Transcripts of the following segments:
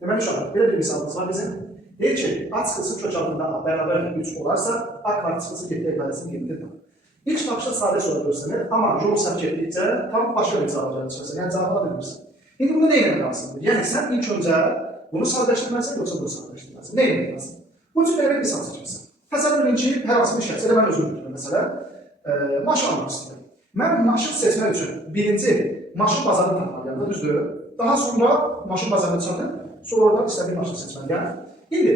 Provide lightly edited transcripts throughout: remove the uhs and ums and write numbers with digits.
Deməli uşaqlar, belə bir misalımız var bizim. Deyir ki, A çıxısı kök altında A bərabər 3 olarsa, A kvadrat çıxısı 7 ifadəsinin qiymətini tapın. İlk baxışda sadə soru göstərir, amma yol səhv getdikcə tam başqa bir cavab gələcəksən, yəni cavabı bilmirsən. İndi bunda nə etmək lazımdır? Yəni sən ilk öncə bunu sadələşdirməlisən, yoxsa bunu sadələşdirməlisən? Nə etmək lazımdır? Bu cür belə bir misal çəkirsən. Təsəvvür edin ki, hər hansı bir şəxs, elə mən özüm götürürəm məsələn, maşın almaq istəyirəm. Mən maşın seçmək üçün birinci maşın bazarını tapmalıyam, düzdür? Daha sonra maşın bazarına çıxanım, sonra oradan istədiyim maşını seçməliyəm. İndi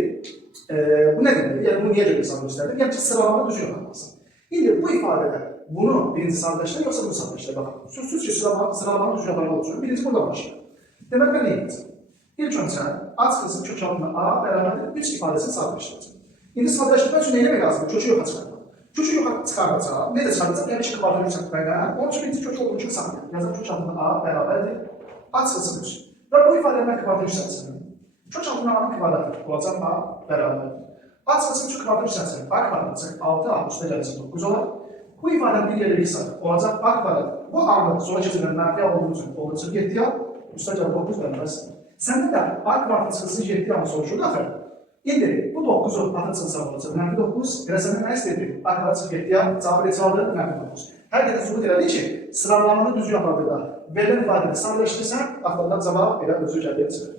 bu nə deməkdir? Yəni bunu niyə görə misal göstərdim? Yəni ki, sıralama düzgün yapmalısın. İndi bu ifadədə bunu birinci sadələşdirək, yoxsa bunu sadələşdirək? Baxın, sözsüz ki, sıralamanı düzgün yapmaq üçün birinci buradan başlayaq. Deməli, mən nə edəcəm? İlk öncə A çıxısı kök altında A bərabərdir 3 ifadəsini sadələşdirəcəm. İndi sadələşdirmək üçün nə etmək lazımdır? Kökü yoxa çıxarmaq. Kökü yoxa çıxaracaq. Necə çıxaracaq? Yəni ki, kvadrat yüksəltməklə. Onun üçün birinci kök olduğu kimi saxlayaq. Yazaq kök altında A bərabərdir A çıxısı 3. Və bu ifadəni mən kvadrat yüksəltsin. Kök altında A-nın kvadratı olacaq A bərabərdir. A çıxısı 3 kvadrat yüksəltsin. A kvadratı 6 A üstə gələcək 9 olar. Bu ifadənin bir yerə bir sayı olacaq A kvadrat. Bu A-nın sonra keçirilən mənfi olduğu üçün olacaq 7 A üstə gələcək 9 bərabərdir. Səndə də A kvadratı çıxısı 7 A soruşur axı. İndi bu 9'u atı çıxısı olacaq. Mənfi 9. Elə səndən nə istədir? A kvadratı çıxı 7 A cavabı neçədir? Mənfi 9. Hər qədər sübut elədi ki, sıralamanı düzgün yapardıqda verilən ifadəni sadələşdirsən, axtarılan cavab elə özü gəlib çıxır.